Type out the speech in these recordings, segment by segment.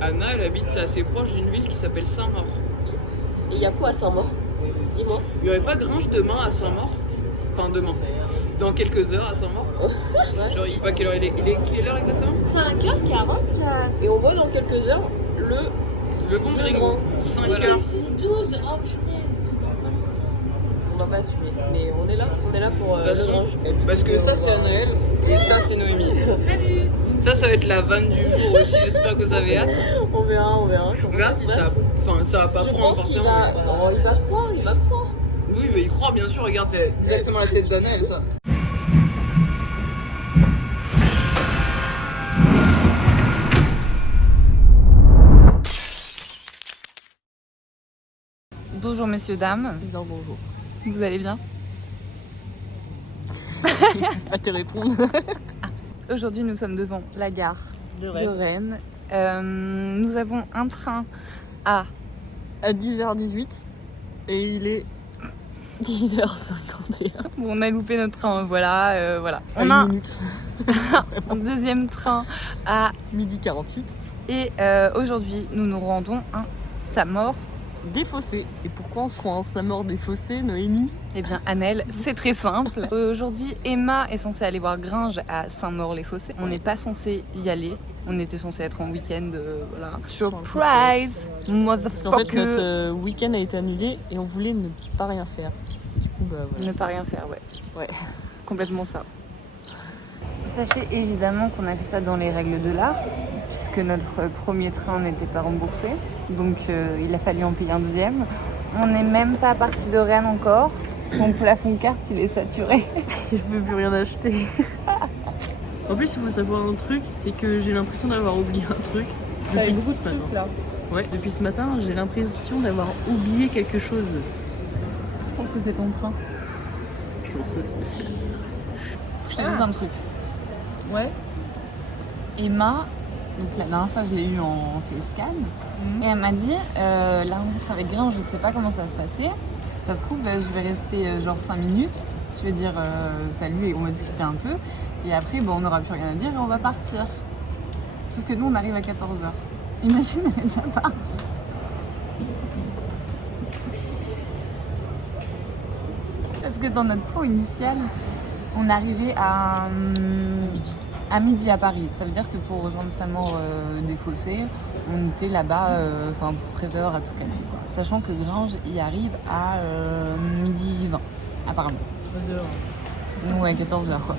Anna, elle habite assez proche d'une ville qui s'appelle Saint-Maur. Et il y a quoi à Saint-Maur? Dis-moi. Il n'y aurait pas Gringe demain à Saint-Maur? Enfin, demain. Dans quelques heures à Saint-Maur. Genre, il pas quelle heure il est quelle heure exactement? 5h44. Et on voit dans quelques heures Le bon Gringo. 6h12. Oh punaise, dans pas longtemps. On va pas assumer, mais on est là pour De toute façon, le Gringe. Et puis, parce que ça c'est Anaël et ça c'est Noémie. Salut. Ça va être la vanne du jour aussi, j'espère que vous avez hâte. On verra. On verra si ça. Enfin, ça va pas Je prendre pense qu'il forcément. va. Oh, il va croire. Oui, mais il croit bien sûr, regarde, c'est exactement la tête d'Anaël ça. Bonjour messieurs, dames. Bien bonjour. Vous allez bien? Pas te répondre. Aujourd'hui nous sommes devant la gare De de Rennes. Nous avons un train à 10h18 et il est 10h51. Bon, on a loupé notre train, voilà. On On a a une minute. un deuxième train à... Midi 48. Et aujourd'hui nous nous rendons à Saint-Maur. Défaussé. Et pourquoi on se rend en Saint-Maur défaussé, Noémie? Eh bien Annelle, c'est très simple. Aujourd'hui Emma est censée aller voir Gringe à Saint-Maur-les-Fossés. On n'est pas censé y aller. On était censé être en week-end, voilà. Surprise, Parce qu'en fait, motherfucker. notre week-end a été annulé et on voulait ne pas rien faire. Du coup, bah voilà. Ne pas rien faire, Ouais. complètement ça. Sachez évidemment qu'on a fait ça dans les règles de l'art, puisque notre premier train n'était pas remboursé, donc il a fallu en payer un deuxième. On n'est même pas parti de Rennes encore, son plafond carte il est saturé. Je peux plus rien acheter. En plus, il faut savoir un truc, c'est que j'ai l'impression d'avoir oublié un truc. Depuis beaucoup ce matin. Là. Ouais, depuis ce matin, j'ai l'impression d'avoir oublié quelque chose. Je pense que c'est ton train. Je pense aussi. Je te dis un truc. Ouais. Emma, donc la dernière fois je l'ai eue en FaceTime, et elle m'a dit la rencontre avec Gringe, je sais pas comment ça va se passer. Ça se trouve, je vais rester genre 5 minutes, je vais dire salut et on va discuter un peu. Et après, bon, on n'aura plus rien à dire et on va partir. Sauf que nous, on arrive à 14h. Imagine, elle est déjà partie. Parce que dans notre plan initial, on arrivait à midi à Paris. Ça veut dire que pour rejoindre Saint-Maur des Fossés, on était là-bas pour 13h à tout casser. Quoi. Sachant que Gringe y arrive à midi 20, apparemment. 13h. Ouais, 14h quoi.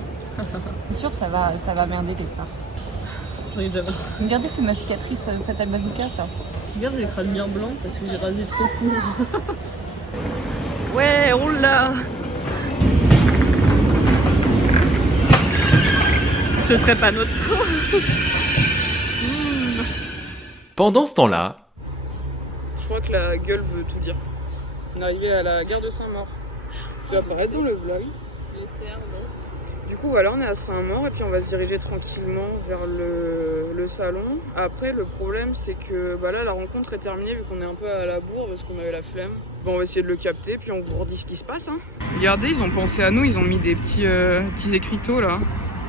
C'est sûr, ça va merder quelque part. J'en ai déjà marre. Regardez, c'est ma cicatrice faite à bazooka, ça. Regarde, j'ai le crâne bien blanc parce que j'ai rasé trop court. Ouais, on l'a. Ce serait pas notre train. Pendant ce temps-là, Je crois que la gueule veut tout dire. On est arrivé à la gare de Saint-Maur. Tu vas apparaître dans le vlog. Du coup voilà, on est à Saint-Maur et puis on va se diriger tranquillement vers le salon. Après le problème c'est que là la rencontre est terminée vu qu'on est un peu à la bourre parce qu'on avait la flemme. Bon, on va essayer de le capter puis on vous redit ce qui se passe. Hein. Regardez, ils ont pensé à nous, ils ont mis des petits écriteaux là.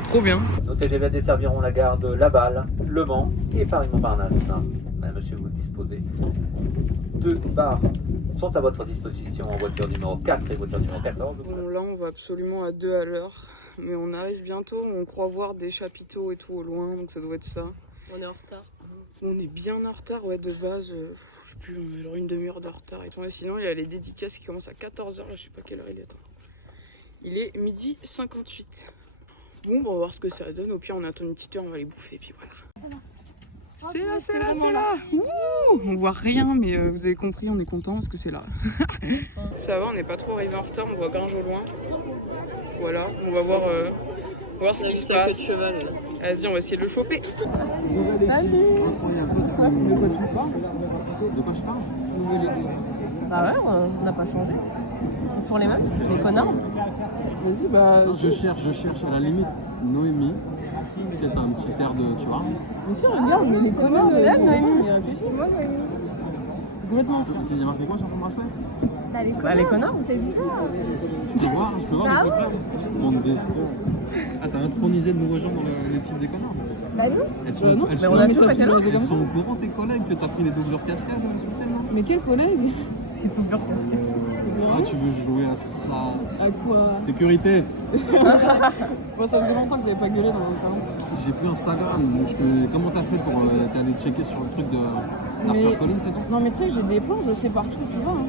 Trop bien. Nos TGV desserviront la gare de Laval, Le Mans et Paris-Montparnasse. Monsieur, vous disposez. 2 bars sont à votre disposition en voiture numéro 4 et voiture numéro 14. Bon là on va absolument à 2 à l'heure. Mais on arrive bientôt, on croit voir des chapiteaux et tout au loin, donc ça doit être ça. On est en retard. On est bien en retard, ouais, de base, je sais plus, on a genre une demi-heure de retard et tout. Et sinon, il y a les dédicaces qui commencent à 14h, là, je sais pas quelle heure il est. Attends. Il est midi 58. Bon, on va voir ce que ça donne. Au pire, on attend une petite heure, on va les bouffer, et puis voilà. C'est là. Ouh, on voit rien, mais vous avez compris, on est content parce que c'est là. Ça va, on n'est pas trop arrivé en retard, on voit Gringe au loin. Voilà, on va voir ce qui se passe. Vas-y, on va essayer de le choper. Salut. De quoi tu parles? De quoi je parle? Bah ouais, on n'a pas changé. Toujours les mêmes, les connards. Vas-y, bah. Je cherche à la limite Noémie, peut-être un petit air de, tu vois. Mais si, regarde, mais les connards, Noémie, réfléchis. Complètement fou. Tu as marqué quoi sur ton bracelet? Bah les connards, t'es bizarre. Je peux voir de quoi parle. Bande d'escrocs. Ah, t'as intronisé de nouveaux gens dans l'équipe des connards. Bah non. Elles sont, non. elles Mais sont, on a mais toujours ça été là. toujours été elles comme sont ça. au courant, tes collègues, que t'as pris les doubleurs cascades ce week-end, non? Mais quel collègue? C'est tout dur parce que. Ah, tu veux jouer à ça? À quoi? Sécurité. Moi, ça faisait longtemps que t'avais pas gueulé dans un salon. J'ai plus Instagram, donc comment t'as fait pour t'aller checker sur le truc de Mais- HarperCollins, c'est tout? Non, mais tu sais, j'ai des plans, je sais partout où tu vas. Hein.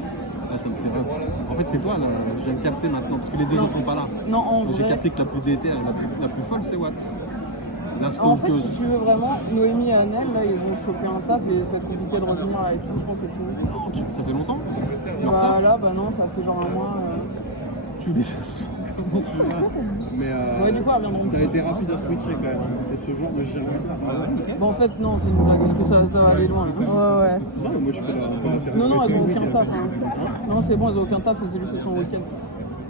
Ah, ça me fait rêve. En fait, c'est toi, là, je viens de capter maintenant, parce que les deux Non. autres sont pas là. Non, en J'ai vrai. capté que la plus DT, la plus folle, c'est Watt. La En fait, stalkeuse. si tu veux vraiment, Noémie et Annelle, là, ils ont chopé un taf et ça va être compliqué de revenir là et tout. Je pense que c'est fini. Non, ça fait longtemps? Bah là, bah non, ça fait genre un mois. Tu dis ça souvent, comment tu vas? Mais Ouais, du coup, elles reviendront t'as plus. été rapide à switcher quand même. Et ce genre de giro. Bon, en fait, non, c'est une blague parce que ça va aller loin. Là. Ouais. Non, moi je peux la faire. Non, non, elles ont aucun taf. Hein. Non, c'est bon, elles ont aucun taf, c'est juste son week-end.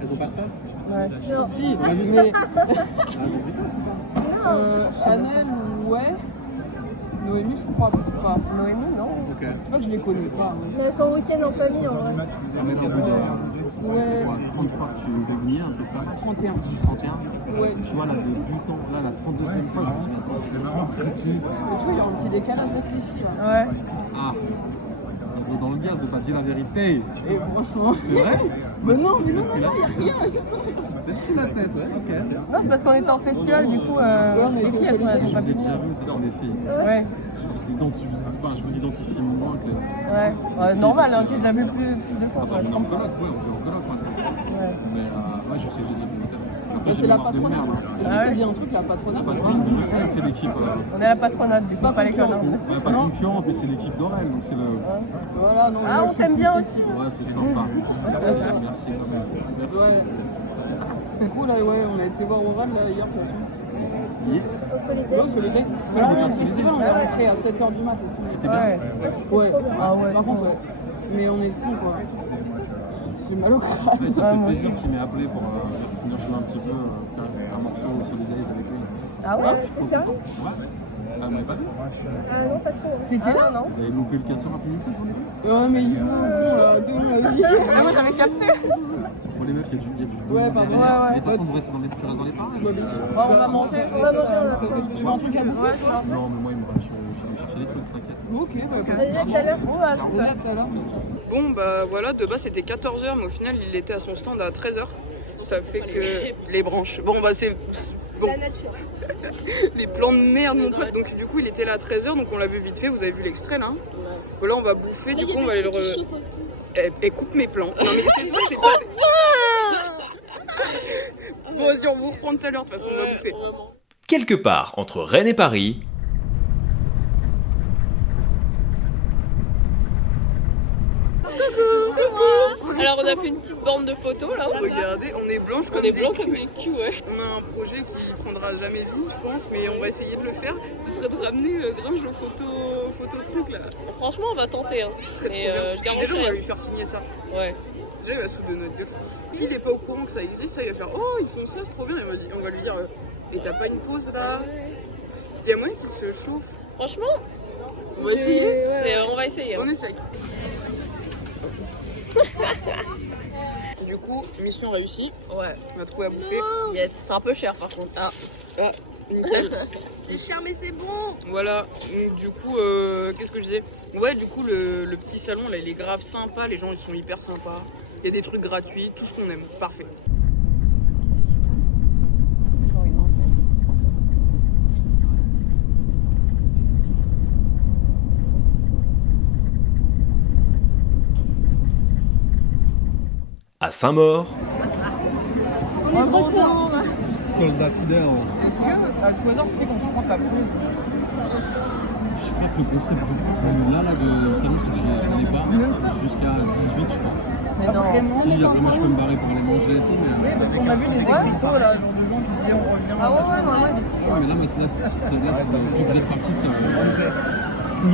Elles ont pas de taf? Ouais. Si, mais. Ah, elles ont dit pas. Annelle, ouais. Noémie, je crois pas. Noémie, non. Ok. C'est pas que je les connais pas. Hein. Mais elles sont au week-end en famille en vrai. Ça met dans le bout de Ouais. 30 fois que tu devais un peu pas. 31. 31. Ouais. Tu vois, là, du temps, là, la 32e fois, je me dis, attends, c'est ça. Mais tu vois, il y a un petit décalage avec les filles. Là. Ouais. Ah, il va dans le gaz, j'ai pas dit la vérité. Et franchement. C'est vrai? Mais non, mais non, Il a rien. C'est tout la tête, ok. Non, c'est parce qu'on était en festival, du coup. on les était filles, elles sont solidaires. elles Je sont pas vous ai venues. déjà vu, peut-être des filles. Ouais. Je vous identifie moins que. Ouais. Normal, hein, tu les as vus plus de fois. Enfin, on est en coloc, ouais, on est en coloc maintenant. Ouais. Mais ouais, je sais, j'ai déjà vu. Bah, c'est la patronale. Est-ce que Ah ça ouais. dit un truc, la patronale? Pas de je sais que c'est l'équipe. On est à la patronale, du coup, pas pas l'école. concurrent. hein. Ouais, pas Non. concurrent, mais c'est l'équipe d'Aurel, donc c'est le. Voilà, non, Ah, moi, on je suis t'aime plus bien celle-ci. Ouais, c'est sympa. Ouais, ça va. Merci quand même. Merci. Ouais. Du coup, là, ouais, on a été voir Oral là, hier, de toute façon. Yeah. Au Ouais, solidaire. sur les dates. Mais là, le festival, on est rentré à 7h du mat. C'était bien. Ouais. Ouais. Ah ouais. Par contre, ouais. Mais on est con, quoi. J'ai mal au crâne. Ouais, ça Ouais, fait moi plaisir qu'il m'ait appelé pour venir jouer un petit peu, faire un morceau sur les days avec lui. Ah ouais. T'es sérieux? Ouais. Ah, vous m'avez pas vu? Ah non, pas trop. Hein. T'étais là? non? Vous avez loupé le casseur Infinity sans déconner? Ouais, mais il joue au con, là. C'est bon, vas-y. Ah, moi j'avais capté. Pour les meufs, il y a du. Ouais, pardon. derrière. Ouais, Mais de toute façon, tu restes dans les parages. Bah, bien sûr. Bon, on va manger. On va manger un Tu veux un truc à bouffer, Ouais, toi? Non, mais moi, il me va. Je vais chercher des trucs, t'inquiète. Ok, bah, Vas-y, à tout à l'heure. on est là tout à l'heure. Bon, bah voilà, de base c'était 14h, mais au final il était à son stand à 13h. Ça fait que les branches. Bon, bah c'est. Bon, La nature. les plans de merde, mon pote. Donc, du coup, il était là à 13h, donc on l'a vu vite fait. Vous avez vu l'extrait là? Bon, là, on va bouffer. Du coup, on va aller le. Coupe mes plans. Non, mais c'est ça, c'est pas. Bon, vas-y, on vous reprend tout à l'heure. De toute façon, on va bouffer. Quelque part entre Rennes et Paris, Alors on a fait une petite bande de photos là. Regardez, on est blanche comme On est des blanc culs. comme des culs, ouais. On a un projet qui prendra jamais vie, je pense, mais on va essayer de le faire. Ce serait de ramener Gringe au photo truc là. Franchement on va tenter. Hein. Ce serait Mais trop bien. je garantis Déjà, on va rien. lui faire signer ça. Ouais. Déjà, il va se foutre de notre gueule. S'il est pas au courant que ça existe, ça, il va faire oh, ils font ça, c'est trop bien. Et on va lui dire et t'as pas une pause là? Il y a moyen qu'il se chauffe. Franchement, On va essayer. on va essayer. Hein. On essaye. Du coup, mission réussie. Ouais. On a trouvé à bouffer. Yes, c'est un peu cher par contre. Ah. Ah, nickel. C'est cher, mais c'est bon. Voilà, donc du coup, qu'est-ce que je disais? Ouais, du coup, le petit salon, là, il est grave sympa, les gens, ils sont hyper sympas. Il y a des trucs gratuits, tout ce qu'on aime, parfait. Qu'est-ce qui se passe? J'ai envie d'entendre. à Saint-Maur, On est de retour. Soldat fidèle. Est-ce que, à tout hasard, tu sais quand tu prends ta pause, Je crois que le concept là de salon, c'est que je n'en ai pas jusqu'à 18, je crois. Mais non. vraiment, Si, mais après, moi, je peux me barrer pour aller manger et tout, Oui, mais. parce qu'on a vu des écriteaux, là, genre de gens qui disaient on revient. Ah ouais, non, ouais, des petits. Ouais, mais là, quand vous êtes parti, c'est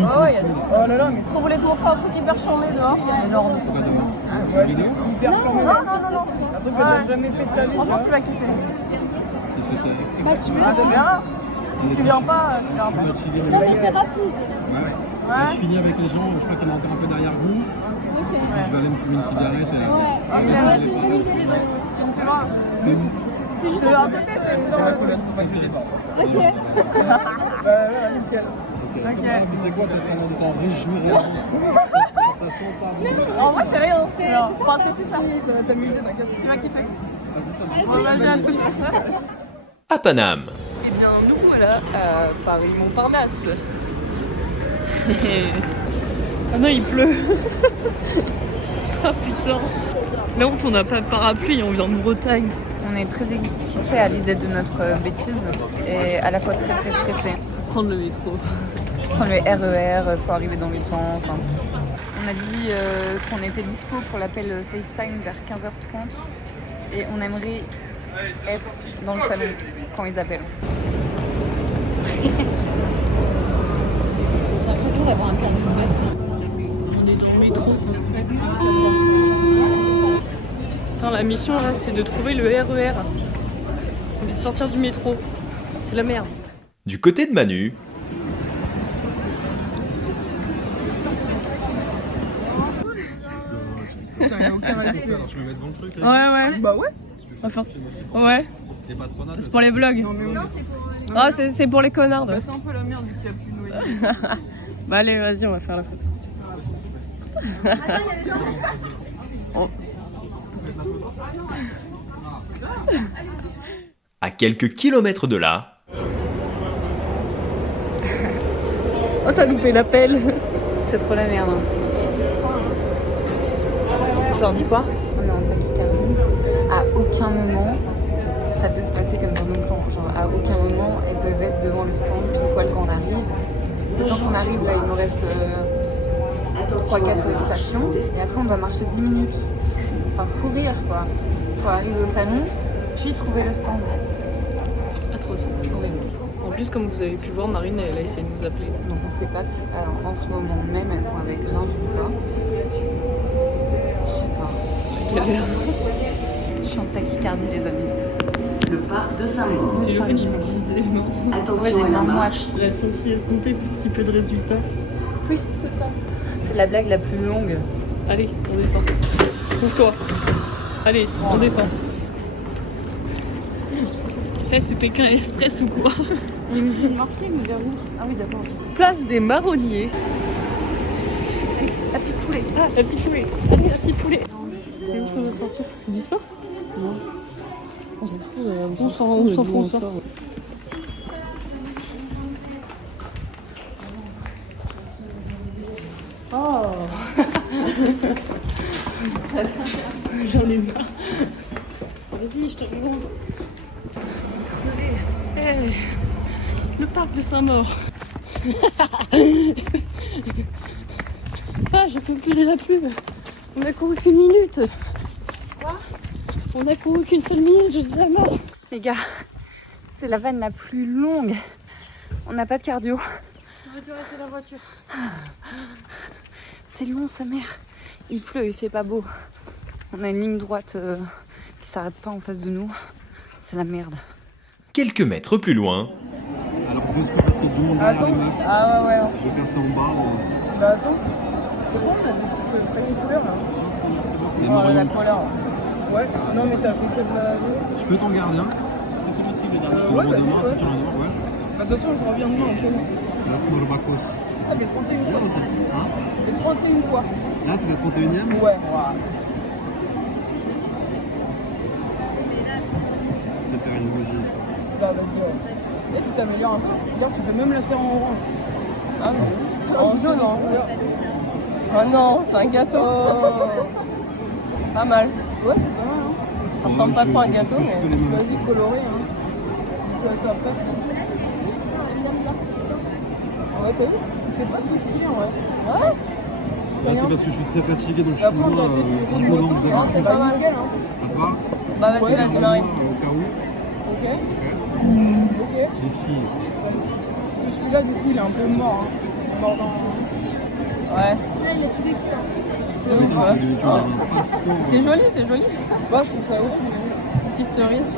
Ah ouais, il y a des... Oh là là, mais Est-ce qu'on voulait te montrer un truc hyper charmé dehors? Mais non. pas dehors. ouais, Une vidéo c'est hyper charmant. Non, non, non, non. Un truc que t'as jamais fait de ta vie. Franchement, tu vas kiffer. Qu'est-ce que c'est? Bah, tu Ah, tu verras. Si tu viens pas, tu Je verras suis pas. fatigué. Non, mais c'est rapide. Ouais. Là, je finis avec les gens, je crois qu'il y en a encore un peu derrière vous. Ok. Et je vais aller me fumer une cigarette. Ouais. Et Ok, ça va ouais, aller c'est pas. une idée, donc tu me suivras. C'est où? C'est juste à côté, c'est dans le truc. Ok. Voilà, nickel. Mais c'est quoi, t'as pas l'air de t'en réjouir? Ça sent pas. En vrai, c'est rien. C'est Alors, ça, enfin, c'est ça. Ça va t'amuser, t'inquiète. Tu vas kiffer. Ah, c'est ça. On va bien tout. À Paname. Eh bien, nous voilà à Paris-Montparnasse. Ah non, il pleut. Ah putain. Là, on n'a pas de parapluie, on vient de Bretagne. On est très excités à l'idée de notre bêtise et à la fois très très stressés. Prendre le métro. Prendre le RER, faut arriver dans le temps. Enfin. On a dit qu'on était dispo pour l'appel FaceTime vers 15h30 et on aimerait être dans le salon quand ils appellent. J'ai l'impression d'avoir un cardio. On est dans le métro. Attends, la mission là, c'est de trouver le RER. On vient de sortir du métro. C'est la merde. Du côté de Manu, Alors, je me mets devant le truc. Ouais. Bah ouais. Enfin, ouais. Les patronats. C'est pour les vlogs. Non, mais oui. Ah, c'est pour les connards. Bah, c'est un peu la merde vu qu'il y a plus de noyer. Bah allez, vas-y, on va faire la photo. Oh. à quelques kilomètres de là, Oh, t'as loupé l'appel. C'est trop la merde. Je leur dis quoi? On est en tachycardie. À aucun moment, ça peut se passer comme dans nos plans. Genre, à aucun moment, elles peuvent être devant le stand pile poil quand on arrive. Le temps qu'on arrive, là, il nous reste 3-4 stations. Et après, on doit marcher 10 minutes. Enfin, courir, quoi. Pour arriver au salon, puis trouver le stand. Atroce. Horrible. En plus, comme vous avez pu voir, Marine, elle a essayé de nous appeler. Donc, on sait pas si, alors, en ce moment même, elles sont avec Gringe ou pas. Je sais pas. Je suis en tachycardie, les amis. Le parc de Saint-Maur. Téléphone, il existe tellement. Attention à la marche. La censée escomptée pour si peu de résultats. Oui, c'est ça. C'est la blague la plus longue. Allez, on descend. Ouvre-toi. Allez, on descend. Eh, c'est Pékin Express ou quoi? Il y a une marquée, mais vers où? Ah oui, d'accord. Place des Marronniers. La petite foulée. Ah, la petite foulée. Allez, la petite foulée. C'est où qu'on doit sortir? Ils disent pas? Non. On s'en fout, on sort. Oh. J'en ai marre. Vas-y, je te remonte. Hey, le parc de Saint-Maur. Ah, je peux plus de la pub. On a couru qu'une minute. Quoi? On a couru qu'une seule minute, je dis la mort. Les gars, c'est la vanne la plus longue. On n'a pas de cardio. On va arrêter la voiture. C'est long, sa mère. Il pleut, il fait pas beau. On a une ligne droite qui s'arrête pas en face de nous. C'est la merde. quelques mètres plus loin, Alors, doucement parce qu'il y a du monde derrière les meufs. Ah ouais. Je vais faire ça en bas. Bah attends, c'est bon, on a des petites prénoms couleurs là. Les Oh, Marion. la couleur. Ouais, non mais t'as fait que de la... Je peux t'en garder un? C'est celui-ci le dernier. Je te ouais, le bah, redemain, ouais. si tu l'en as demain, ouais. Bah, de toute façon, je reviens demain, ok. Laisse-moi le bacos. Ça fait 31 fois. Hein? Ça fait 31 fois. Là, c'est la 31e? Ouais. C'est faire une bougie. Bah vas-y, ouais. Et tu t'améliores un peu. Regarde, tu peux même la faire en orange. Ah oui. En jaune, hein. Oh non, c'est un gâteau. Oh. Pas mal. Ouais, c'est pas mal, hein. Ça ressemble pas trop à un gâteau, mais... Vas-y, coloré, hein. Tu fais ça après. Ouais, t'as vu? C'est pas ce que stylé, en vrai. Ouais. Là, c'est parce que je suis très fatigué, donc je suis Après, on moins t'a peut-être le vivant moto. de Non, c'est pas mal. Nickel, hein. À toi? Bah vas-y, Ouais, vas-y, Marie. Au cas où. Ok. Ok. Les filles. Parce que celui-là, du coup, il est un peu mort, hein. Mort dans... Ouais. Là, il a tout vécu. Tu as vécu un passeport. C'est joli, c'est joli. Ouais, je trouve ça horrible, mais... Petite cerise.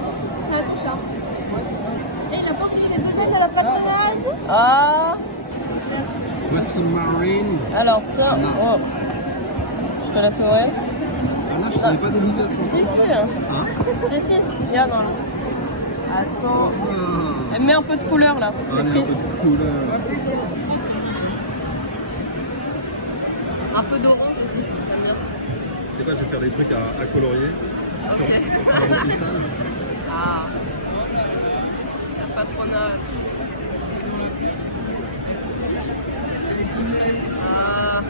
Ah, c'est ça. Ouais, c'est bien. Et il a pas pris les dosettes à la patronale. Ah. Voici Marine. Alors tiens, oh. Je te laisse ouvrir. Ah là, je trouvais pas des bouteilles. Si, si. Hein? Si, si. Il y a dans le... Attends. Elle met un peu de couleur là, c'est triste. Un peu d'orange aussi. Je sais pas, je vais faire des trucs à colorier. Ok. Sur le remplissage. Ah. La patronale. Ah.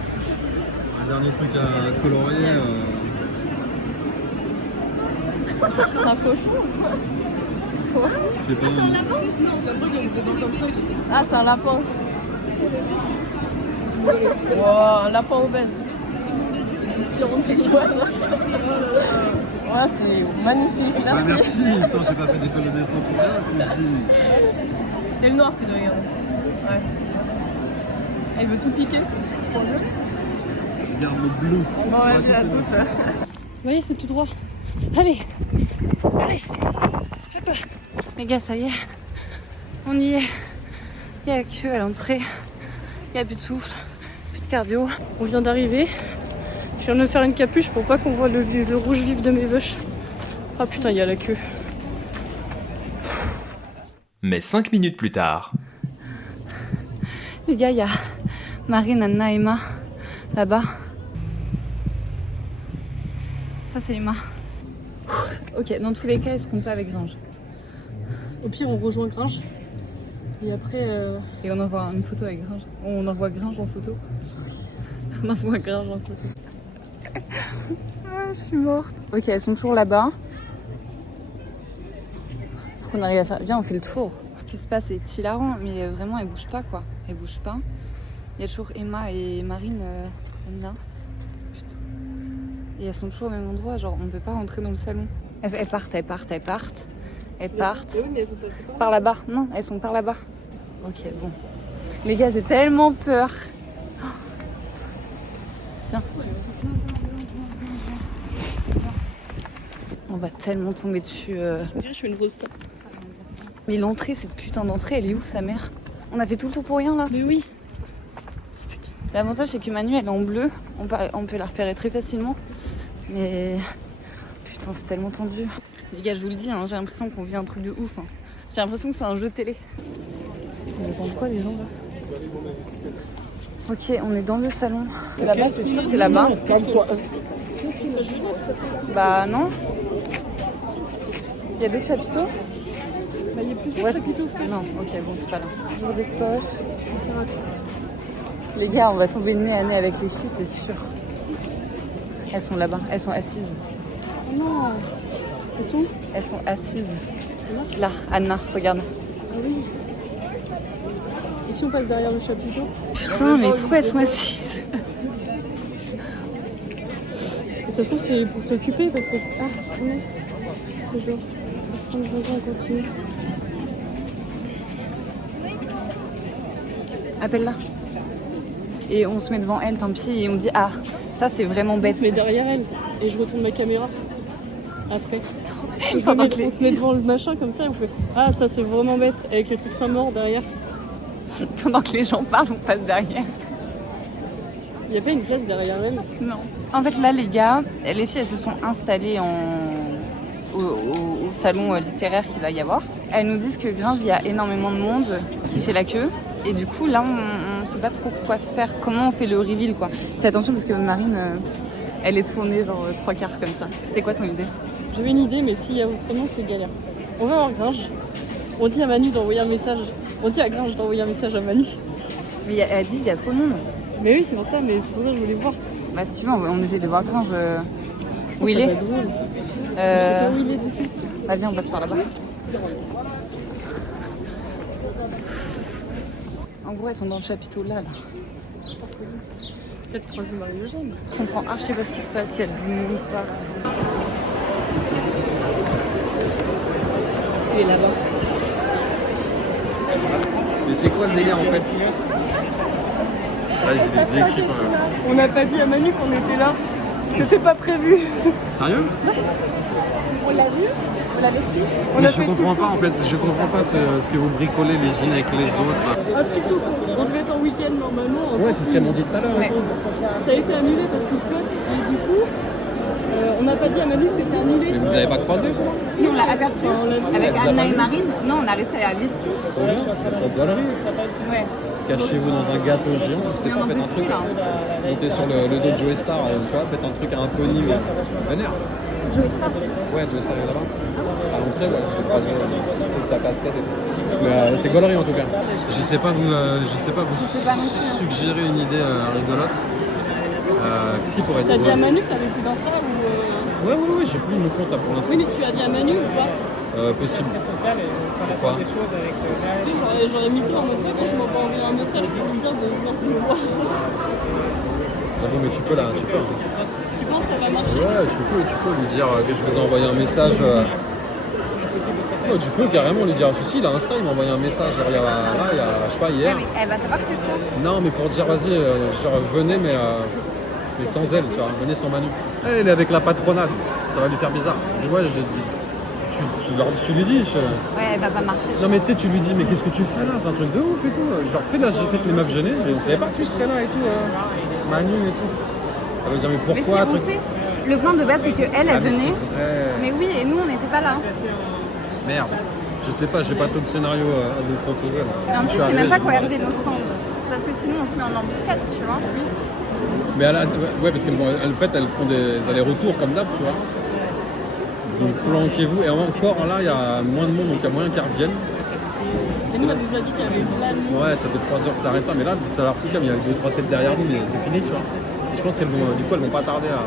Un dernier truc à colorier. C'est un cochon ou quoi? C'est quoi? Je sais pas. C'est un lapin? C'est un truc avec des dents comme ça. Ah, c'est un lapin. Wow, un lapin obèse. Ouais, ça. Ouais, c'est magnifique. Ah, Merci. merci. Attends, j'ai pas fait d'école de dessin pour rien. Cuisine. C'était le noir que je regardais. Ouais. Elle veut tout piquer. Je garde le bleu. Bon, vas-y, à toute. Vous voyez, c'est tout droit. Allez. Allez. Hop. Les gars, ça y est. On y est. Il y a la queue à l'entrée. Il n'y a plus de souffle. Plus de cardio. On vient d'arriver. Je viens de me faire une capuche pour pas qu'on voit le rouge vif de mes vaches. Ah putain, il y a la queue. Mais 5 minutes plus tard, Les gars, il y a Marine, Anna, Emma là-bas. Ça, c'est Emma. Ok, dans tous les cas, est-ce qu'on peut avec Gringe? Au pire, on rejoint Gringe. Et après. Et on envoie une photo avec Gringe. On envoie Gringe en photo. On envoie Gringe en photo. Ah, je suis morte. Ok, elles sont toujours là-bas. Faut qu'on arrive à faire. Viens, on fait le tour. Ce qui se passe, c'est hilarant, mais vraiment, elles bougent pas quoi. Elles bougent pas. Il y a toujours Emma et Marine là. Putain. Et elles sont toujours au même endroit, genre on peut pas rentrer dans le salon. Elles partent. Elles partent. Oui, mais vous passez par là-bas. Non, elles sont par là-bas. Ok, bon. Les gars, j'ai tellement peur. Oh, putain. Viens. On va tellement tomber dessus. Je suis une grosse star. Mais l'entrée, cette putain d'entrée, elle est où sa mère? On a fait tout le tour pour rien là? Mais oui. L'avantage c'est que Manu elle est en bleu, on peut la repérer très facilement. Mais putain c'est tellement tendu. Les gars je vous le dis, hein, j'ai l'impression qu'on vit un truc de ouf. Hein. J'ai l'impression que c'est un jeu télé. On dépend de quoi les gens là? Ok, on est dans le salon. Là-bas c'est sûr, c'est là-bas. Bah non. Il y a d'autres chapiteaux? Bah, il y a plusieurs chapiteaux. Non, ok, bon, c'est pas là. Jour des postes, littérature. Les gars, on va tomber nez à nez avec les filles, c'est sûr. Elles sont là-bas, elles sont assises. Oh non. Elles sont assises. Là, Anna, regarde. Ah oui. Et si on passe derrière le chapiteau? Putain, mais pourquoi elles sont assises? Et ça se trouve, c'est pour s'occuper parce que. Ah, ouais. C'est genre. On continue. Appelle-la. Et on se met devant elle, tant pis, et on dit ah, ça c'est vraiment bête. On se met derrière elle et je retourne ma caméra après. On se met devant le machin comme ça et on fait ah, ça c'est vraiment bête avec les trucs sans mort derrière. Pendant que les gens parlent, on passe derrière. Il n'y a pas une place derrière elle? Non. En fait, là, les gars, les filles, elles se sont installées au salon littéraire qu'il va y avoir. Elles nous disent que Gringe, il y a énormément de monde qui fait la queue. Et du coup, là, on sait pas trop quoi faire, comment on fait le reveal, quoi. Fais attention parce que Marine, elle est tournée genre 3 quarts comme ça. C'était quoi ton idée? J'avais une idée, mais s'il y a autrement, c'est galère. On va voir Gringe. On dit à Manu d'envoyer un message. On dit à Gringe d'envoyer un message à Manu. Mais elle dit qu'il y a trop de monde. Mais oui, c'est pour ça, mais c'est pour ça que je voulais voir. Bah si tu veux, on essaie de voir Gringe où il est. Je sais pas où il est du tout. Bah viens, on passe par là-bas. En gros, elles sont dans le chapiteau là. Peut-être croiser Marie-Eugène. Je comprends archi pas ce qui se passe, il y a du monde partout. Il est là-bas. Mais c'est quoi le délire en fait? Là, j'ai des équipes. On n'a pas dit à Manu qu'on était là. C'était pas prévu. Sérieux? On l'a vu? On l'a laissé? Mais je comprends pas en fait, je comprends pas ce que vous bricolez les unes avec les autres. Un truc tout court. On devait être en week-end normalement. Ouais, c'est ce qu'elles m'ont dit tout à l'heure. Ça a été annulé parce qu'il pleut et du coup, On n'a pas dit à Manu que c'était annulé. Mais vous n'avez pas croisé? Si on l'a aperçu avec Elle vous a Anna pas et vu? Marine, non, on a resté à Leski. Au galerie. Ouais. Cachez-vous dans un gâteau géant, je sais Mais pas, on en faites peut un truc. plus, là. Montez sur le dos de Joey Star, une fois, faites un truc à un pony, mais vénère. Joey Star. Ouais, Joey Star est là-bas. À l'entrée, ouais, je l'ai croisé avec sa casquette et tout. Mais c'est gaulerie en tout cas. Je sais pas vous, suggérer une idée rigolote. Qu'est-ce qui pourrait être T'as dit à drôle? Manu que t'avais plus d'Insta ou Ouais, j'ai plus de compte là pour l'instant. Oui, mais tu as dit à Manu ou pas? Possible. Pourquoi? Si, j'aurais mis toi en mode quand je m'envoie envoyer un message pour lui dire de venir me voir. J'avoue, mais tu peux là, tu peux. Tu penses que ça va marcher? Ouais, tu peux lui dire que je vous ai envoyé un message. Ouais, tu peux carrément lui dire, si, il a Insta, il m'a envoyé un message il y a, je sais pas, hier. Ouais, mais elle va savoir que c'est faux. Non, mais pour dire, vas-y, genre, venez, mais sans elle, tu vois, venez sans Manu. Elle est avec la patronade, ça va lui faire bizarre. Et ouais, j'ai dit, tu lui dis. Ouais, elle va pas marcher. Non, mais tu sais, tu lui dis, mais qu'est-ce que tu fais là? C'est un truc de ouf et tout. Genre, fais là, j'ai fait que les meufs gênées, mais on savait pas que tu serais là et tout, Manu et tout. Elle va dire, mais pourquoi? Mais si, on sait. Le plan de base, c'est qu'elle, elle mais venait. c'est vrai. Mais oui, et nous, on n'était pas là. Merde. Je sais pas, j'ai pas tout de scénario à vous proposer. Là. Et en plus, je sais même pas quoi arriver nos stands. Parce que sinon, on se met en embuscade, tu vois. Mais ouais, parce qu'en fait, elles font des allers-retours comme d'hab, tu vois. Donc planquez-vous. Et encore là, il y a moins de monde, donc il y a moyen qu'elles reviennent. Mais nous, on nous a dit qu'il y avait plein de monde. Ouais, ça fait 3 heures que ça arrête pas. Mais là, ça a l'air plus calme. Il y a 2-3 têtes derrière nous, mais c'est fini, tu vois. Et je pense qu'elles vont, du coup, elles vont pas tarder à.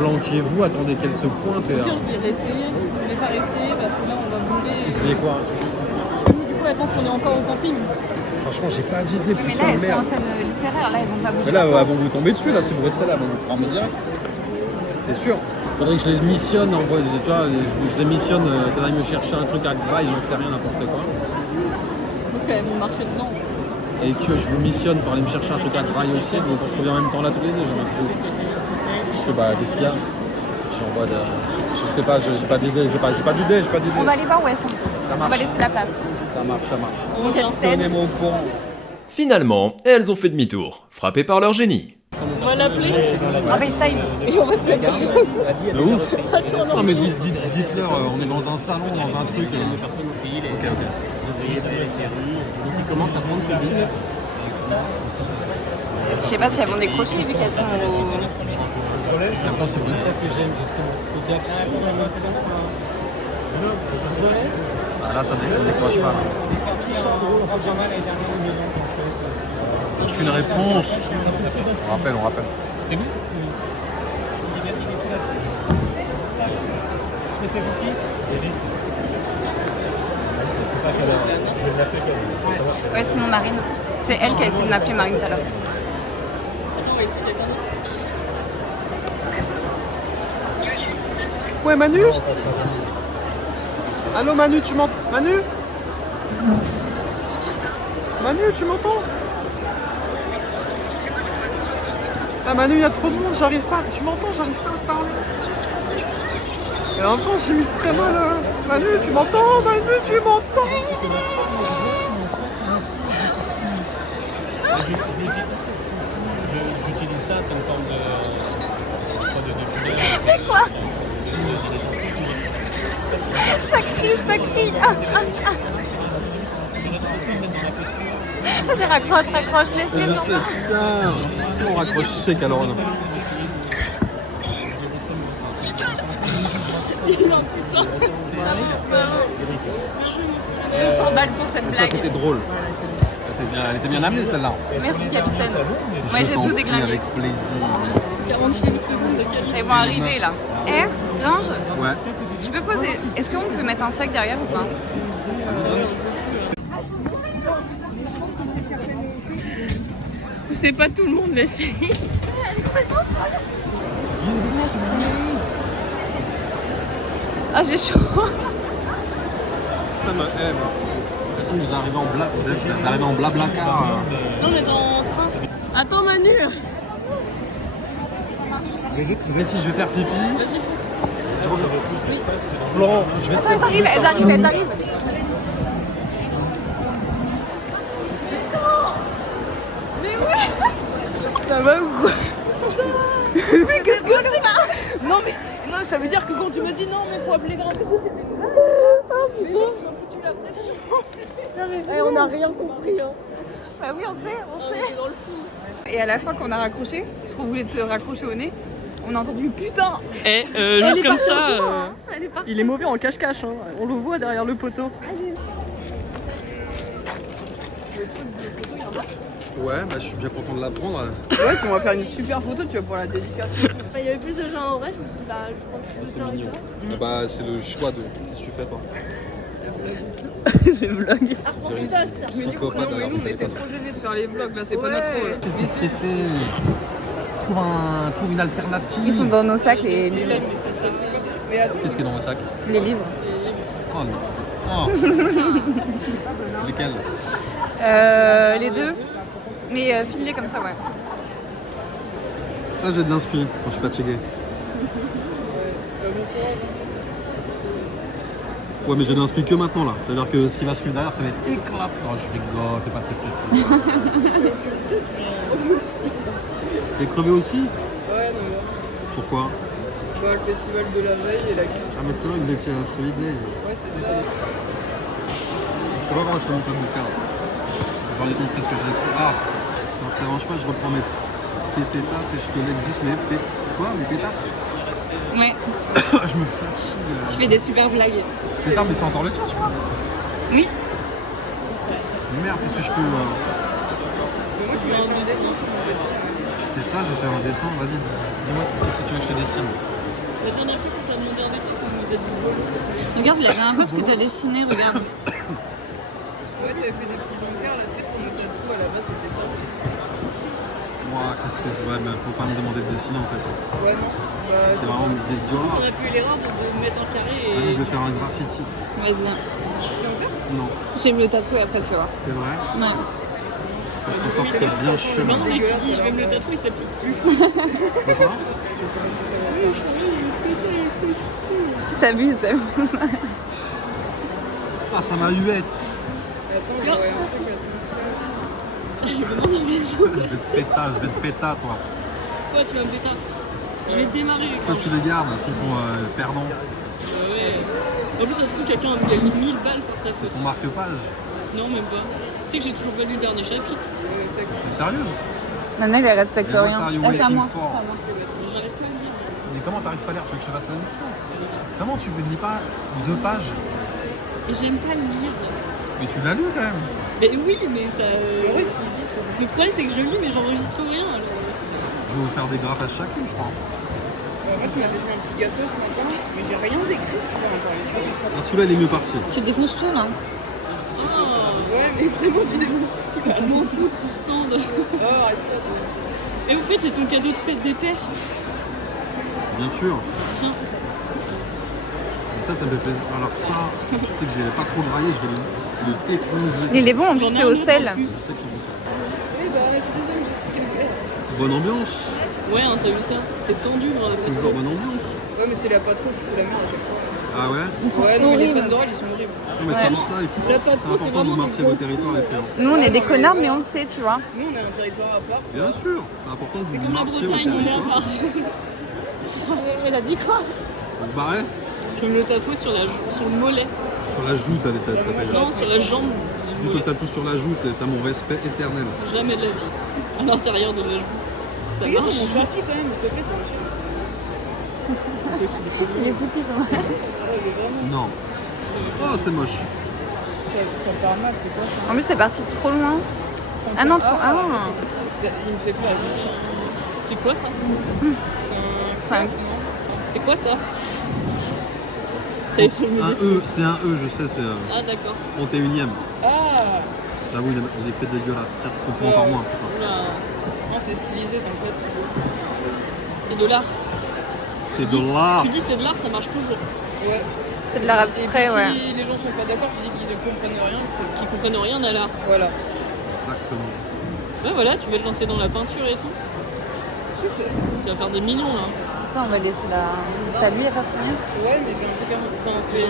Planquez-vous, attendez qu'elles se pointent. Au pire, je dirais essayer. On n'est pas essayé parce que là, on va bouger. Essayez quoi? Parce que nous, du coup, elle pense qu'on est encore au camping. Franchement, j'ai pas d'idée. Mais là, elles sont en scène littéraire, là, elles vont pas bouger. Mais là, elles vont vous tomber dessus, là, si vous restez là, elles vont vous prendre direct. C'est sûr. Faudrait que je les missionne, tu vois, je les missionne, qu'elles aillent me chercher un truc à Graille, j'en sais rien, n'importe quoi. Parce qu'elles vont marcher dedans. Et que je vous missionne pour aller me chercher un truc à Graille aussi, donc on se retrouve en même temps là tous les deux, je m'en fous. Je sais pas, qu'est-ce qu'il y a? J'envoie de. Je sais pas, j'ai pas d'idée, j'ai pas d'idée. On va aller voir où elles sont. Ça On marche. va laisser la place. Ça marche. Mon capitaine. Tenez-moi au courant. Finalement, elles ont fait demi-tour, frappées par leur génie. On va l'appeler En FaceTime. et on va te faire. De ouf. Non mais dites-leur, on est dans un salon, dans un truc. Ok. Donc il commence à prendre ce bus. Je sais pas si elles vont décrocher vu qu'elles sont au... C'est impossible. C'est ça que j'aime justement. Ce côté Ah, là, ça décroche pas. Je fais une réponse. On rappelle. C'est vous? Je l'ai fait pour qui? Je vais l'appeler qu'elle. Ouais, sinon Marine. C'est elle qui a essayé de m'appeler Marine tout à l'heure. Oui, c'est quelqu'un d'autre. Ouais, Manu? Allô, Manu, tu m'entends? Manu, tu m'entends? Ah, Manu, il y a trop de monde, j'arrive pas. Tu m'entends? J'arrive pas à te parler. Et en même temps, j'ai mis très mal. Manu, tu m'entends? Manu, tu m'entends? J'utilise ça, c'est une forme de Mais quoi? Ça crie. Vas-y, raccroche, laisse-les Je sur sais, moi. putain. On raccroche sec alors. Là. Non, putain. 200 balles pour cette Ça, blague. c'était drôle. Elle était bien amenée celle-là. Merci, capitaine. Je Ouais, j'ai t'en tout prie, déglingué. avec plaisir. 48 secondes de qualité. Elles vont arriver là. Grange, Ouais. je peux poser. Est-ce qu'on peut mettre un sac derrière ou pas? C'est pas tout le monde les fait. Merci. Ah, j'ai chaud. Putain, mais, de toute façon, vous arrivez en blablacar. Non, on est en train. Attends, Manu. Les filles, je vais faire pipi. Vas-y, fonce. Je reviens. Florent, je vais Attends, elles arrivent. Mais ouais. Ça va ou quoi? Mais qu'est-ce que c'est? Non Non, ça veut dire que quand tu m'as dit non, mais faut appeler grand pépé, c'était une blague. Mais tu m'as foutu la pression. On n'a rien compris. Hein. Bah oui, on sait. On est dans le fou. Et à la fin, quand on a raccroché, parce qu'on voulait te raccrocher au nez, on a entendu putain. Et juste comme ça, il est mauvais en cache-cache. Hein. On le voit derrière le poteau. Ouais, bah je suis bien content de l'apprendre. Ouais, on va faire une super photo, tu vas pour la dédicace. Il y avait plus de gens en vrai, je me suis dit, bah, je prends plus de C'est temps avec mignon. toi. Bah c'est le choix de qu'est-ce que tu fais toi. J'ai vlog. Apprends plus tard, c'est Mais du coup, non, mais nous on était trop gênés de faire les vlogs, là c'est pas notre rôle. T'es stressé. Trouve une alternative. Ils sont dans nos sacs, les livres. Qu'est-ce qui est dans le sac? Les livres. Oh non. Oh. Lesquels? Les deux. Mais file-les comme ça, ouais. Là j'ai de l'inspi quand je suis fatigué. Ouais mais j'ai de l'inspi que maintenant là. C'est à dire que ce qui va suivre derrière ça va être éclatant. Oh je rigole, fais pas cette tête. T'es crevé aussi? Ouais, non, mais Pourquoi? bah, le festival de la veille et la culture. Ah mais c'est vrai que vous étiez à Solid Days. Ouais, c'est ça. Je sais pas comment je te montre le bouquin. Je vais aller te montrer ce que j'ai écrit. Ah, ça ne te dérange pas, je reprends mes pétasses et je te lègue juste mes pétasses. Ouais. Je me fatigue. Tu fais des super blagues. Putain, mais c'est encore le tien, tu vois? Oui. Merde, qu'est-ce que je peux... Mais moi, tu m'as fait un dessin sur mon dessin. C'est ça, je vais faire un dessin. Vas-y, dis-moi, qu'est-ce que tu veux que je te dessine? La dernière fois qu'on t'a demandé un dessin, tu nous as dit bolos. Regarde, la dernière fois ce que t'as dessiné, regarde. Ouais, t'avais fait des petits encarts là, tu sais, pour nos tatous à la base, c'était ça. Moi, qu'est-ce que... Ouais, mais faut pas me demander de dessiner, en fait. Ouais, non. Bah, C'est vraiment On aurait dégueulasse. pu l'erreur de mettre un carré et. Vas-y, je vais faire un graffiti. Vas-y. c'est ouvert. Non, J'ai me le tatouer après, tu vois. c'est vrai. Ouais. Faut s'en sortir bien chelou. Non, mais tu dégueulasse, dis, je vais alors. me le tatouer, il s'applique plus. Pourquoi? Je sais pas ce que ça va faire. T'abuses, t'abuses. Ah, ça m'a huette. Attends, j'aurais un truc à Je vais te péter, toi. Quoi, tu vas me péter? Je vais démarrer. Toi, tu les gardes, s'ils sont perdants. Ouais. En plus, ça se trouve, quelqu'un a mis 1000 balles pour ta photo. Ton marque-page. Non, même pas. Tu sais que j'ai toujours pas lu le dernier chapitre. C'est sérieuse? Nana, elle respecte Et what rien. are you Ah, c'est à waiting moi. for? C'est à moi. J'arrive pas à le lire. Mais comment t'arrives pas à lire? Tu veux que je te fasse la même chose? Comment tu ne lis pas 2 pages? Et j'aime pas le lire. Mais tu l'as lu quand même. Mais oui, mais ça. En vrai, ce qu'il dit, c'est Le problème, c'est que je lis, mais j'enregistre rien. Alors, c'est ça. Je vais vous faire des graphes à chacune, je crois. Moi, tu m'as dessiné un petit gâteau ce matin, mais j'ai rien décrit, tu vois, encore une fois. Ah, celui-là, il est mieux parti. Tu défonces tout, là. Ouais, mais vraiment, tu défonces tout là. Je m'en fous de ce stand. Oh, arrête ça. Et au fait, j'ai ton cadeau de fête des pères. Bien sûr. Tiens. Donc ça me fait plaisir. Alors ça, tu sais que je vais pas trop grailler, je vais le décloser. Il est bon, en plus, J'en ai c'est un au autre sel. en plus. Je sais que c'est bon ça. Oui, bah, je suis désolée, j'ai truc à me faire. Bonne ambiance. Ouais, hein, t'as vu ça? C'est tendu, bras. Toujours bonne ambiance. Ouais, mais c'est la patrouille qui fout la merde à chaque fois. Ah ouais? Ouais, non, mais les fans d'oral, ils sont horribles. Non mais c'est pour ça, il faut... La c'est patrouille, c'est important de vraiment marquer des vos territoires les frères. Nous, on est des non, mais connards, voilà. mais on le sait, tu vois. Nous, on a un territoire à part. Bien sûr, c'est important que vous Comme la marquiez vos Bretagne, on est à territoires. part. Elle a dit quoi? Vous se barrez? Je vais me le tatouer sur le mollet. Sur la joue, t'as fait. Non, sur la jambe. Tu te tatoues sur la joue, t'as mon respect éternel. Jamais de la vie. À l'intérieur de la joue. Ça Regarde marche. mon Sharpie quand même, s'il te plaît, ça marche. Il est foutu, ton Ouais, mais vraiment, Non. Oh, c'est moche. ça part mal, c'est quoi ça? En plus, c'est parti trop loin. Ah non, trop. Ah. Il me fait peur. C'est quoi ça? C'est un. C'est un- C'est quoi ça? T'as essayé de me Un dessiner. E, c'est un E, je sais, c'est Ah d'accord. 31ème. Ah! J'avoue, il est fait dégueulasse. Tiens, je comprends encore moins. Putain. Oula. Non, c'est stylisé, t'inquiète. C'est de l'art. C'est de l'art. Tu dis c'est de l'art, ça marche toujours. Ouais. C'est de l'art Et abstrait, puis, ouais. si les gens sont pas d'accord, tu dis qu'ils ne comprennent rien. Qui comprennent rien à l'art. Voilà. Exactement. Ouais voilà, tu vas te lancer dans la peinture et tout. Je sais que c'est. Tu vas faire des millions là. Attends, on va laisser la. T'as lui à faire signer? Ouais, mais j'ai un truc à. Enfin, c'est.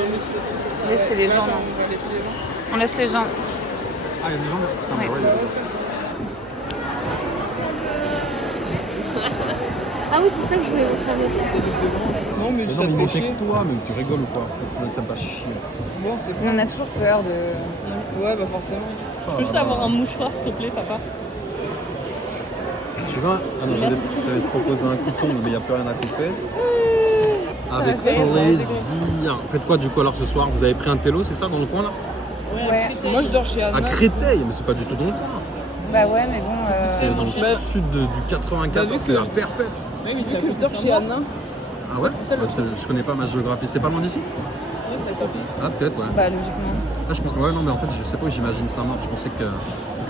Laissez les gens, Attends, non. on va laisser les gens. On laisse les gens. Ah, il y a des gens là. Putain, mais Ouais. ouais, Bah, il y a- ouais, Ah oui, c'est ça que je voulais montrer avec. Non, mais Mais ça non, te mais il fait est chier. que toi, mais tu rigoles ou quoi? Ça me fait chier. Bon, c'est On a toujours peur de. Ouais, bah forcément. Je peux juste avoir un mouchoir, s'il te plaît, papa. Tu vois? Ah non, j'allais te proposer un coupon, mais il n'y a plus rien à couper. Avec plaisir. Faites quoi du coup alors ce soir? Vous avez pris un télo, c'est ça, dans le coin là? Ouais. Moi, je dors chez À Anna. Créteil, mais c'est pas du tout dans le coin. Bah ouais, mais bon. C'est dans le Bah, sud du 94, c'est la perpète. Oui, mais Vu que je dors chez Anna. Ah ouais? C'est ça, le Je connais pas ma géographie. C'est pas loin d'ici? Ah peut-être, ouais. Bah logiquement. Ah, ouais, non, mais en fait, je sais pas où j'imagine Saint-Maur. Je pensais que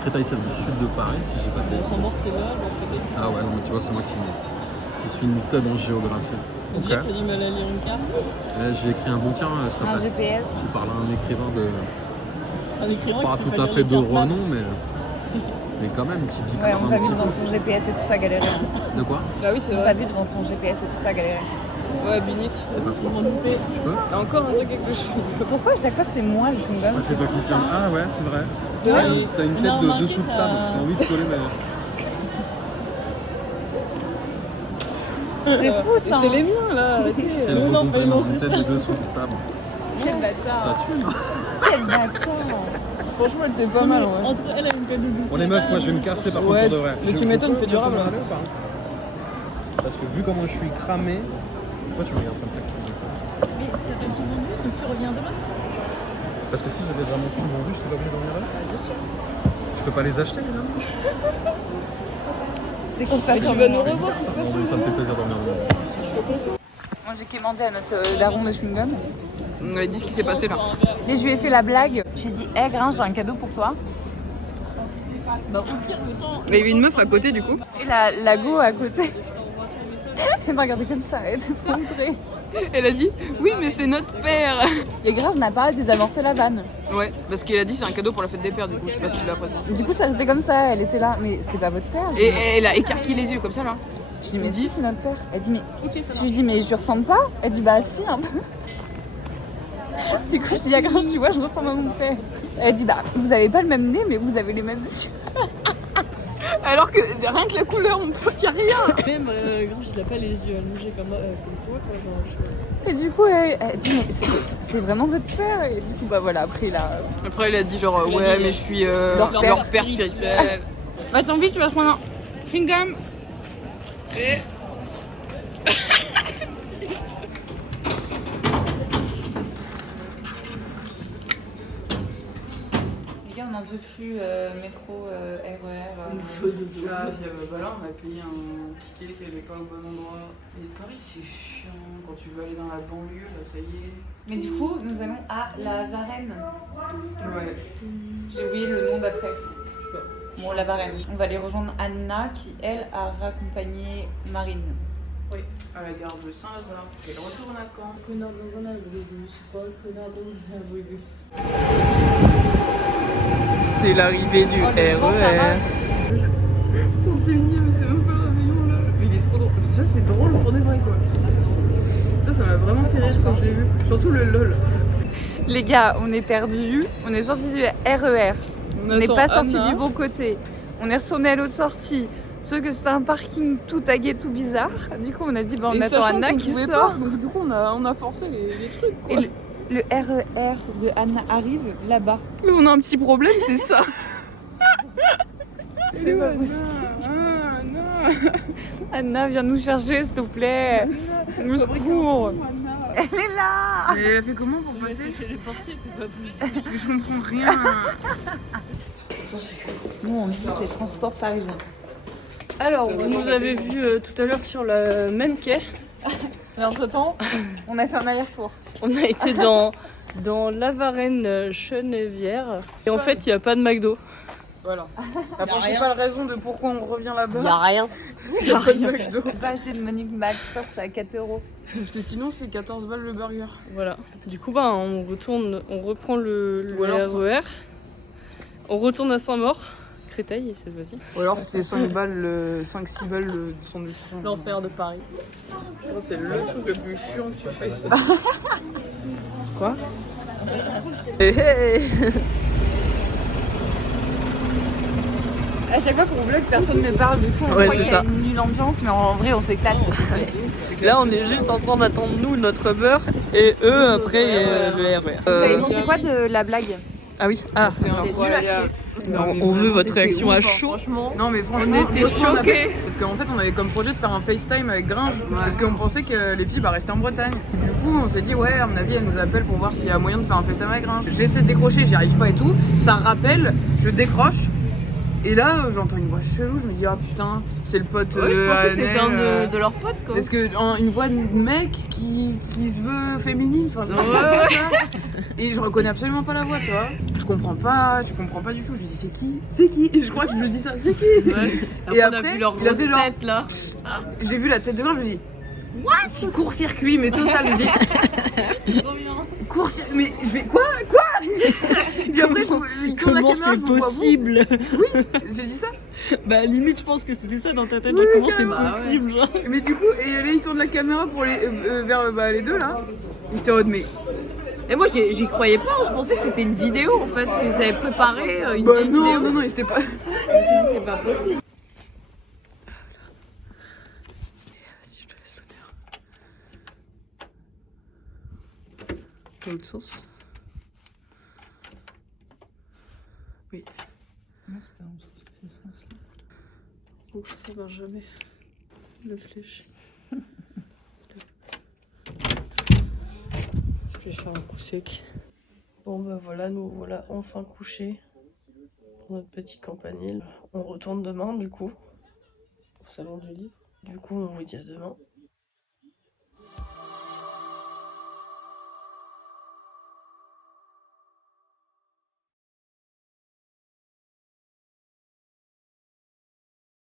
Créteil, c'est le sud de Paris, si j'ai pas de bêtises. Saint-Maur, c'est là, le Créteil, c'est là. Ah ouais, non, mais tu vois, c'est moi qui suis une tête en géographie. Ok. J'ai du mal à lire une carte. J'ai écrit un bouquin, s'il te Un plaît. GPS. Tu parles à un écrivain de. Un écrivain Pas qui sait tout à lire fait une de carte renom, maths. mais quand même, qui dit Ouais, quand on même t'a un vu petit devant peu. ton GPS et tout ça galérer. De quoi? Ah oui, c'est On t'a vrai. vu devant ton GPS et tout ça galérer. Ouais, Binic. C'est pas faux. M'en douter. Je peux? Et encore un truc avec le cheveu. Pourquoi à chaque fois c'est moi le chewing-gum? Ah, c'est toi qui tiens. Ah ouais, c'est vrai. C'est vrai. T'as une On a tête remarqué dessous de ta- table. J'ai envie de coller mais. C'est fou Et ça. c'est les miens là, arrêtez. Quel non, beau mais compliment, non, une c'est tête ça. de dessous de table. Quel Ça bâtard. tue, hein. Quel bâtard. Franchement, elle était pas mal en vrai. Entre elle a une tête de douce. Bon les meufs, moi je vais me casser par contre Ouais, pour de vrai. mais tu m'étonnes, fais durable, là. Parce que vu comment je suis cramé. Pourquoi tu me regardes comme ça? Mais t'as pas tout vendu, donc tu reviens demain? Parce que si j'avais vraiment tout vendu, je serais pas obligé de dormir là. Bien sûr. Je peux pas les acheter les lames? Dès qu'on Et passe tu vas nous revoir de toute façon. Ça me fait plaisir de dormir demain. Je suis pas content. Moi j'ai commandé à notre daron de chewing-gum. On avait dit ce qui s'est passé là. Et je lui ai fait la blague. Je lui ai dit, hé Gringe, j'ai un cadeau pour toi. Bah, au pire, le temps. Il y avait une meuf à côté du coup. Et la go à côté. Elle m'a regardé comme ça, elle était trop outrée. Elle a dit oui, mais c'est notre père. Et Gringe n'a pas désamorcé la vanne. Ouais, parce qu'il a dit c'est un cadeau pour la fête des pères du coup. Je sais pas si tu l'as passé. Du coup, ça c'était comme ça, elle était là. Mais c'est pas votre père. Et elle a écarquillé les yeux comme ça là. Je dis, mais si, c'est notre père. Elle dit, mais. Ok, ça Je lui dis, mais je ressemble pas. Elle dit, bah si, un peu. Du coup, je dis à Gringe, tu vois, je ressemble à mon père. Elle dit, bah vous avez pas le même nez, mais vous avez les mêmes yeux. Alors que rien que la couleur, mon pote, y a rien. Même, Gringe, il a pas les yeux allongés comme toi, quoi. Genre, Et du coup, elle dit, mais c'est vraiment votre père. Et du coup, bah voilà, après là. Après, elle a dit genre Il a ouais, dit, mais je suis leur leur père père spirituel. Bah tant pis, tu vas se prendre un chewing-gum. Les gars, on n'en peut plus, métro, RER. Là, on a payé un ticket qui avait pas au bon endroit. Et Paris, c'est chiant quand tu veux aller dans la banlieue, là, ça y est. Mais du coup, nous allons à la Varenne. Ouais. J'ai oublié le nom d'après. Bon, la Varenne. On va aller rejoindre Anna qui, elle, a raccompagné Marine. À la gare de Saint-Lazare. Et le retour à Caen. connard dans un abribus, pas connard dans un abribus. C'est l'arrivée du RER. Ton diminué, mais c'est même pas le réveillon là. Mais il est trop drôle. Ça, c'est drôle pour de vrai quoi. Ça m'a vraiment fait rire quand je l'ai vu. Surtout le LOL. Les gars, on est perdus. On est sortis du RER. On n'est pas sortis du bon côté. On est retourné à l'autre sortie. Sauf que c'était un parking tout tagué, tout bizarre. Du coup, on a dit, bah, on Et attend sachant Anna qu'on qui pouvait sort. pas, donc du coup, on a forcé les trucs quoi. Et le RER de Anna arrive là-bas. Là, on a un petit problème, c'est ça. C'est pas possible. Anna, viens nous chercher, s'il te plaît. Nous secours. Elle est là. Mais elle a fait comment pour passer? Elle est portée, c'est pas possible. Mais je comprends rien. Nous, on visite les transports parisiens. Alors, vous nous avez vu tout à l'heure sur le même quai. Mais entre-temps, on a fait un aller-retour. On a été dans la Varenne Chenevière. Et en fait, il n'y a pas de McDo. Voilà. La principale raison de pourquoi on revient là-bas, Il n'y a rien. c'est qu'il n'y a pas de McDo. On peut pas acheter de menu McFirst à 4 €. Parce que sinon, c'est 14 balles le burger. Voilà. Du coup, bah, on reprend le Ou alors RER. On retourne à Saint-Maur, Créteil cette fois-ci. Ou alors c'était 5 balles, 5-6 balles de son dessus. L'enfer de Paris. C'est le truc le plus chiant que tu fais ça. Quoi? À chaque fois qu'on vlog, personne ne parle. Du coup, on Ouais, croit c'est qu'il y a ça. une nulle ambiance, mais en vrai, on s'éclate. Là, on est juste en train d'attendre nous notre beurre et eux après le RER. Vous avez pensé quoi de la blague? Ah oui. Ah. C'est incroyable. Non, mais On veut vraiment, votre c'était réaction ouf, à hein. chaud. Franchement. Non mais franchement, On était franchement, choqués. Parce qu'en fait on avait comme projet de faire un FaceTime avec Gringe parce qu'on pensait que les filles restaient en Bretagne. Du coup on s'est dit ouais à mon avis elles nous appellent pour voir s'il y a moyen de faire un FaceTime avec Gringe. J'essaie de décrocher, j'y arrive pas et tout, ça rappelle, je décroche et là j'entends une voix chelou, je me dis ah putain c'est le pote Ouais, je pensais que c'était un Annelle, de leurs potes quoi. parce que une voix de mec qui se veut féminine, enfin je Ouais. pas ça. Et je reconnais absolument pas la voix, tu vois. Je comprends pas du tout. Je dis c'est qui? C'est qui? Et je crois que je lui dis ça, c'est qui? Ouais. Et on a après, vu leur il a grosse fait genre- tête là. J'ai vu la tête de Gringe, je me dis what? Court-circuit, mais total. Je me dis C'est trop bien. court-circuit, mais je vais quoi? Et puis après, il tourne la Comment caméra, c'est je vous vois vous. possible? J'ai dit ça. Bah limite je pense que c'était ça dans ta tête. Oui, Comment c'est carrément. possible genre? Mais du coup, et là, il tourne la caméra pour les vers les deux là. J'étais en mode mais Et moi j'y croyais pas, je pensais que c'était une vidéo en fait, qu'ils avaient préparé une bah vieille non, vidéo. non, c'était pas. Je me suis dit c'est pas possible. Si je te laisse l'odeur. Dans l'autre sens. Oui. Non, c'est pas dans le sens que c'est ce sens-là. Oh, ça va jamais. Le flèche. Je vais faire un coup sec. Bon bah voilà, nous voilà enfin couchés pour notre petit campanile. On retourne demain du coup au salon du livre. Du coup on vous dit à demain.